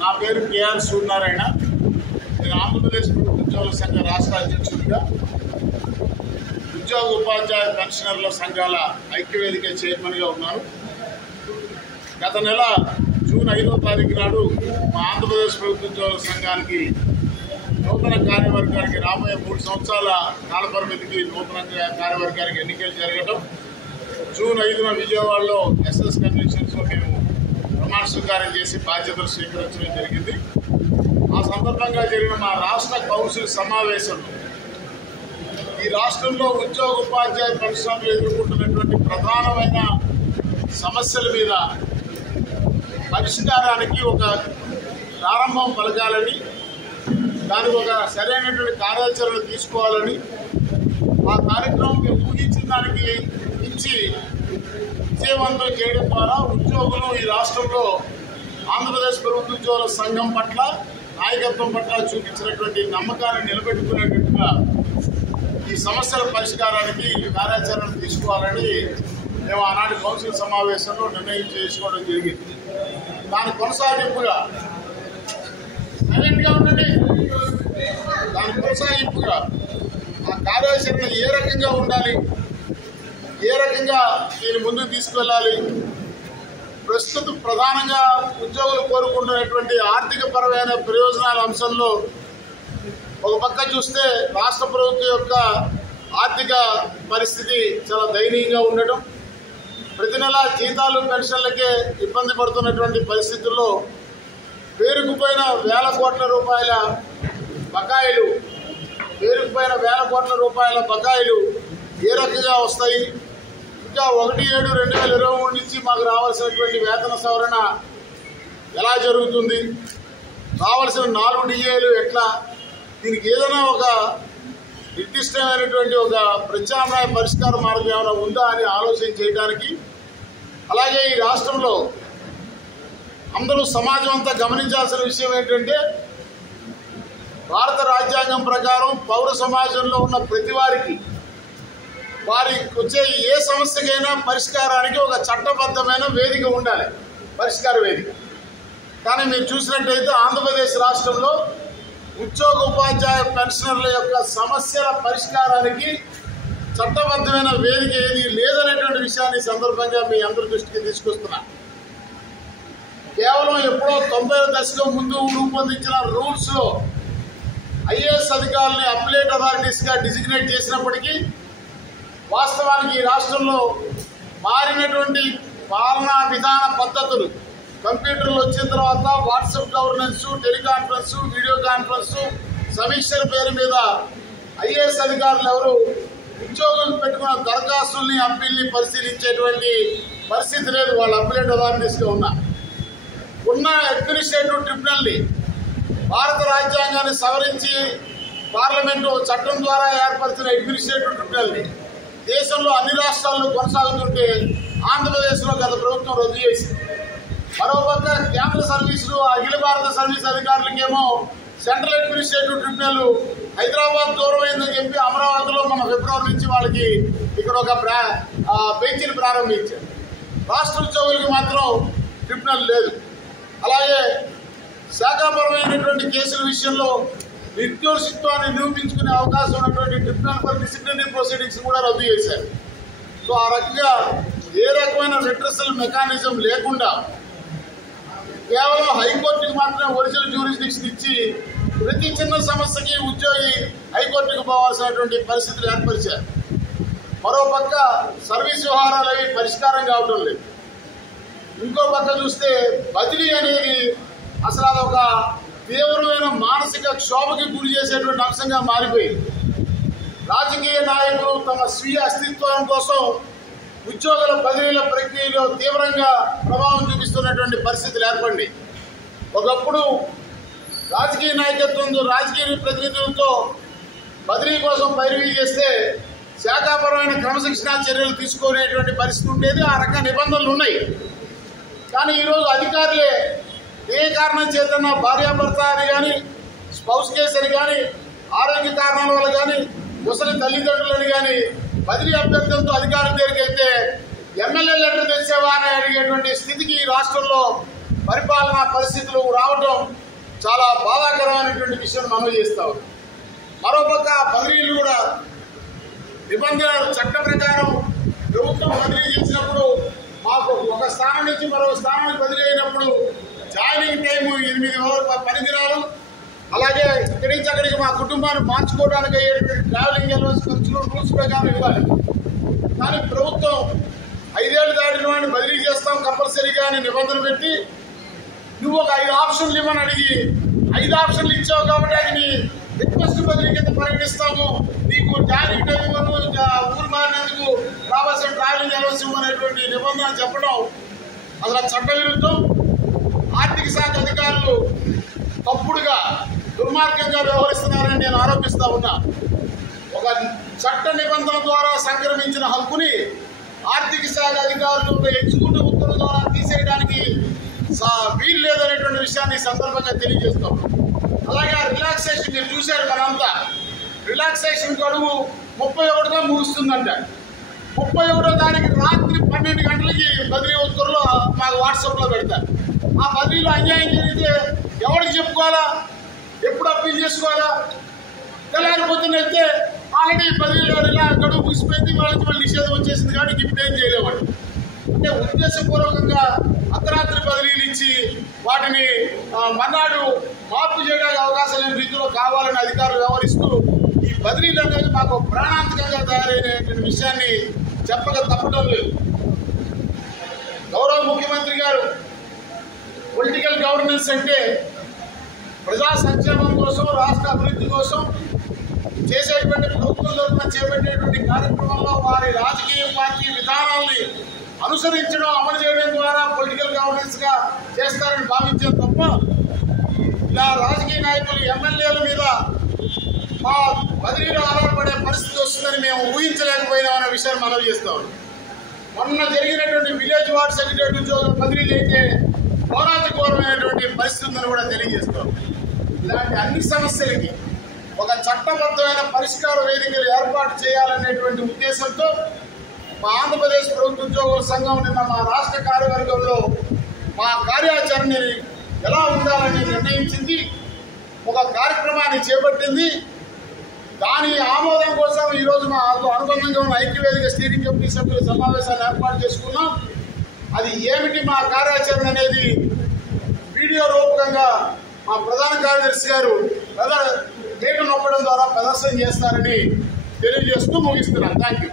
నా పేరు కేఆర్ సూర్యనారాయణ. నేను ఆంధ్రప్రదేశ్ ఉద్యోగుల సంఘ రాష్ట్ర అధ్యక్షుడిగా ఉద్యోగ ఉపాధ్యాయ పెన్షనర్ల సంఘాల ఐక్యవేదిక చైర్మన్గా ఉన్నాను. గత నెల జూన్ 5వ తారీఖు నాడు మా ఆంధ్రప్రదేశ్ ప్రభుత్వ ఉద్యోగుల సంఘానికి నూతన కార్యవర్గానికి రాబోయే 3 సంవత్సరాల కాలపరిమితికి నూతన కార్యవర్గానికి ఎన్నికలు జరగడం, జూన్ 5న విజయవాడలో ఎస్ఎస్ కన్వెన్షన్స్లో మేము ప్రమాణ స్వీకారం చేసి బాధ్యతలు స్వీకరించడం జరిగింది. ఆ సందర్భంగా జరిగిన మా రాష్ట్ర కౌన్సిల్ సమావేశంలో ఈ రాష్ట్రంలో ఉద్యోగ ఉపాధ్యాయ పెన్షనర్లు ఎదుర్కొంటున్నటువంటి ప్రధానమైన సమస్యల మీద పరిష్కారానికి ఒక ప్రారంభం పలకాలని, దానికి ఒక సరైనటువంటి కార్యాచరణ తీసుకోవాలని, ఆ కార్యక్రమం ఊహించిన దానికి మించి విజయవంతం చేయడం ద్వారా ఉద్యోగులు ఈ రాష్ట్రంలో ఆంధ్రప్రదేశ్ ప్రభుత్వ ఉద్యోగుల సంఘం పట్ల, నాయకత్వం పట్ల చూపించినటువంటి నమ్మకాన్ని నిలబెట్టుకునేటట్టుగా ఈ సమస్యల పరిష్కారానికి కార్యాచరణ తీసుకోవాలని మేము ఆనాటి కౌన్సిల్ సమావేశంలో నిర్ణయం చేసుకోవడం జరిగింది. దాని కొనసాగింపుగా ఆ కార్యాచరణ ఏ రకంగా ఉండాలి, ఏ రకంగా దీన్ని ముందుకు తీసుకువెళ్ళాలి, ప్రస్తుతం ప్రధానంగా ఉద్యోగులు కోరుకుంటున్నటువంటి ఆర్థిక పరమైన ప్రయోజనాల అంశంలో ఒక పక్క చూస్తే రాష్ట్ర ప్రభుత్వం యొక్క ఆర్థిక పరిస్థితి చాలా దయనీయంగా ఉండటం, ప్రతి నెల జీతాలు పెన్షన్లకే ఇబ్బంది పడుతున్నటువంటి పరిస్థితుల్లో పేరుకుపోయిన వేల కోట్ల రూపాయల బకాయిలు ఏ రకంగా వస్తాయి, ఇంకా 1/7/2023 నుంచి మాకు రావాల్సినటువంటి వేతన సవరణ ఎలా జరుగుతుంది, రావాల్సిన 4 డిఏలు ఎట్లా, దీనికి ఏదైనా ఒక నిర్దిష్టమైనటువంటి ఒక ప్రత్యామ్నాయ పరిష్కార మార్గం ఏమైనా ఉందా అని ఆలోచన చేయడానికి, అలాగే ఈ రాష్ట్రంలో అందరూ సమాజం అంతా గమనించాల్సిన విషయం ఏంటంటే భారత రాజ్యాంగం ప్రకారం పౌర సమాజంలో ఉన్న ప్రతి వారికి వచ్చే ఏ సమస్యకైనా పరిష్కారానికి ఒక చట్టబద్ధమైన వేదిక ఉండాలి, పరిష్కార వేదిక. కానీ మీరు చూసినట్టయితే ఆంధ్రప్రదేశ్ రాష్ట్రంలో ఉద్యోగ ఉపాధ్యాయ పెన్షనర్ల యొక్క సమస్యల పరిష్కారానికి చట్టబద్ధమైన వేదిక ఏది లేదనేటువంటి విషయాన్ని సందర్భంగా మీ అందరి దృష్టికి తీసుకొస్తున్నా. కేవలం ఎప్పుడో 90ల దశకం ముందు రూపొందించిన రూల్స్లో ఐఏఎస్ అధికారులని అప్లేట్ అథారిటీస్గా డిజిగ్నేట్ చేసినప్పటికీ వాస్తవానికి ఈ రాష్ట్రంలో మారినటువంటి పాలనా విధాన పద్ధతులు, కంప్యూటర్లు వచ్చిన తర్వాత WhatsApp governance, teleconference, video conference, సమీక్షల పేరు మీద ఐఏఎస్ అధికారులు ఎవరు ఉద్యోగులకు పెట్టుకున్న దరఖాస్తుల్ని, అప్పీల్ని పరిశీలించేటువంటి పరిస్థితి లేదు. వాళ్ళు అప్లేట్ అథారిటీస్గా ఉన్న అడ్మినిస్ట్రేటివ్ ట్రిబ్యునల్ని భారత రాజ్యాంగాన్ని సవరించి పార్లమెంటు చట్టం ద్వారా ఏర్పరిచిన అడ్మినిస్ట్రేటివ్ ట్రిబ్యునల్ని దేశంలో అన్ని రాష్ట్రాల్లో కొనసాగుతుంటే ఆంధ్రప్రదేశ్లో గత ప్రభుత్వం రద్దు చేసింది. మరోపక్క కేంద్ర సర్వీసులు, అఖిల భారత సర్వీస్ అధికారులకేమో సెంట్రల్ అడ్మినిస్ట్రేటివ్ ట్రిబ్యునల్ హైదరాబాద్ దూరమైందని చెప్పి అమరావతిలో మన ఫిబ్రవరి నుంచి వాళ్ళకి ఇక్కడ ఒక బెంచ్ని ప్రారంభించారు. రాష్ట్ర ఉద్యోగులకు మాత్రం ట్రిబ్యునల్ లేదు. అలాగే శాఖాపరమైనటువంటి కేసుల విషయంలో నిర్దోషిత్వాన్ని నిరూపించుకునే అవకాశం ఉన్నటువంటి ట్రిబ్యునల్ ఫర్ డిసిప్లినరీ ప్రొసీడింగ్స్ కూడా రద్దు చేశారు. సో ఆ రకంగా ఏ రకమైన రిట్రెసల్ మెకానిజం లేకుండా కేవలం హైకోర్టుకి మాత్రమే ఒరిజినల్ జ్యూరిస్డిక్షన్ ఇచ్చి ప్రతి చిన్న సమస్యకి ఉద్యోగి హైకోర్టుకు పోవాల్సినటువంటి పరిస్థితులు ఏర్పరిచారు. మరోపక్క సర్వీస్ వ్యవహారాలు అవి పరిష్కారం కావడం లేదు. ఇంకో పక్క చూస్తే బదిలీ అనేది అసలు అదొక తీవ్రమైన మానసిక క్షోభకి గురి చేసేటువంటి అంశంగా మారిపోయింది. రాజకీయ నాయకులు తమ స్వీయ అస్తిత్వం కోసం ఉద్యోగుల బదిలీల ప్రక్రియలో తీవ్రంగా ప్రభావం చూపిస్తున్నటువంటి పరిస్థితులు ఏర్పడి, ఒకప్పుడు రాజకీయ నాయకత్వంతో, రాజకీయ ప్రతినిధులతో బదిలీ కోసం పైరవీ చేస్తే శాఖాపరమైన క్రమశిక్షణా చర్యలు తీసుకునేటువంటి పరిస్థితి ఉండేది. ఆ రకమైన నిబంధనలు ఉన్నాయి. కానీ ఈరోజు అధికారులే ఏ కారణం చేతన్నా భార్యాభర్త అని కానీ, స్పౌస్ కేసు అని కానీ, ఆరోగ్య కారణాల వల్ల కానీ, ముసలి తల్లిదండ్రులని కానీ బదిలీ అభ్యర్థులతో అధికారుల దగ్గరికి వెళ్తే ఎమ్మెల్యే లెటర్ తెచ్చావా అని అడిగేటువంటి స్థితికి ఈ రాష్ట్రంలో పరిపాలనా పరిస్థితులు రావడం చాలా బాధాకరమైనటువంటి విషయం మనం చేస్తాం. మరోపక్క బదిలీలు కూడా నిబంధనల చట్ట ప్రకారం ప్రభుత్వం బదిలీ చేసినప్పుడు మాకు ఒక స్థానం నుంచి మరో స్థానానికి బదిలీ అయినప్పుడు జాయినింగ్ టైము 10 దినాలు, అలాగే ఇక్కడి నుంచి అక్కడికి మా కుటుంబాన్ని మార్చుకోవడానికి అయ్యేటువంటి ట్రావెలింగ్ అలవెన్స్ ఖర్చులు రూల్స్ ప్రకారం ఇవ్వాలి. కానీ ప్రభుత్వం 5 ఏళ్ళు దాటిన వాడిని బదిలీ చేస్తాం కంపల్సరీగా అని నిబంధన పెట్టి నువ్వు ఒక 5 ఆప్షన్లు ఇవ్వని అడిగి 5 ఆప్షన్లు ఇచ్చావు కాబట్టి అది నీ రిక్వెస్ట్ బదిలీ కింద పరిగణిస్తాము, నీకు జాయినింగ్ టైం ఇవ్వను, ఊరు మారినందుకు రావాల్సిన ట్రావెలింగ్ అలవెన్స్ ఇవ్వనటువంటి నిబంధన చెప్పడం అసలు చట్ట విరుద్ధం. ఆర్థిక శాఖ అధికారులు తప్పుడుగా దుర్మార్గంగా వ్యవహరిస్తున్నారని నేను ఆరోపిస్తా ఉన్నా. ఒక చట్ట నిబంధన ద్వారా సంక్రమించిన హక్కుని ఆర్థిక శాఖ అధికారులు ఎగ్జిక్యూటివ్ ఉత్తర్వుల ద్వారా తీసేయడానికి వీలు లేదనేటువంటి విషయాన్ని సందర్భంగా తెలియజేస్తాం. అలాగే రిలాక్సేషన్ మీరు చూశారు, మనంతా రిలాక్సేషన్ గడువు 31గా ముగుస్తుందంట. 31వ తారీఖు రాత్రి 12 గంటలకి బదిలీ ఉత్తర్వులు మాకు వాట్సాప్లో పెడతారు. ఆ బదిలీలో అన్యాయం జరిగితే ఎవరికి చెప్పుకోవాలా, ఎప్పుడు అప్పీల్ చేసుకోవాలా? తెల్లారిపోతున్నైతే ఆల్రెడీ బదిలీలో గడువు ముగిసిపోయింది, వాళ్ళకి మళ్ళీ నిషేధం వచ్చేసింది కాబట్టి ఇప్పుడు ఏం చేయలేమండి. అంటే ఉద్దేశపూర్వకంగా అర్ధరాత్రి బదిలీలు ఇచ్చి వాటిని మన్నాడు మార్పు చేయడానికి అవకాశం లేని రీతిలో కావాలని అధికారులు వ్యవహరిస్తూ ఈ బదిలీలు అనేది మాకు ప్రాణాంతకంగా తయారైనటువంటి విషయాన్ని చెప్పక తప్పడం లేదు. గౌరవ ముఖ్యమంత్రి గారు పొలిటికల్ గవర్నెన్స్ అంటే ప్రజా సంక్షేమం కోసం, రాష్ట్ర అభివృద్ధి కోసం చేసేటువంటి ప్రభుత్వం తరఫున చేపట్టేటువంటి కార్యక్రమంలో వారి రాజకీయ పార్టీ విధానాల్ని అనుసరించడం, అమలు చేయడం ద్వారా పొలిటికల్ గవర్నెన్స్ గా చేస్తారని భావించారు తప్ప ఇలా రాజకీయ నాయకులు ఎమ్మెల్యేల మీద మా బదిలీలో ఆధారపడే పరిస్థితి వస్తుందని మేము ఊహించలేకపోయినామనే విషయాన్ని మనవి చేస్తాం. మొన్న జరిగినటువంటి విలేజ్ వార్డ్ సెక్రటరీ ఉద్యోగుల బదిలీలు అయితే ఘోరాతిఘోరమైనటువంటి పరిస్థితి ఉందని కూడా తెలియజేస్తాం. ఇలాంటి అన్ని సమస్యలకి ఒక చట్టబద్ధమైన పరిష్కార వేదికలు ఏర్పాటు చేయాలనేటువంటి ఉద్దేశంతో మా ఆంధ్రప్రదేశ్ ప్రభుత్వ ఉద్యోగుల సంఘం నిన్న మా రాష్ట్ర కార్యవర్గంలో మా కార్యాచరణని ఎలా ఉండాలని నిర్ణయించింది, ఒక కార్యక్రమాన్ని చేపట్టింది. దాని ఆమోదం కోసం ఈరోజు మా అనుబంధంగా ఉన్న ఐక్యవేదిక స్టీరింగ్ కమిటీ సభ్యుల సమావేశాన్ని ఏర్పాటు చేసుకున్నాం. అది ఏమిటి మా కార్యాచరణ అనేది వీడియో రూపకంగా మా ప్రధాన కార్యదర్శి గారు డేటు నొక్కడం ద్వారా ప్రదర్శన చేస్తారని తెలియజేస్తూ ముగిస్తున్నాను. Thank you.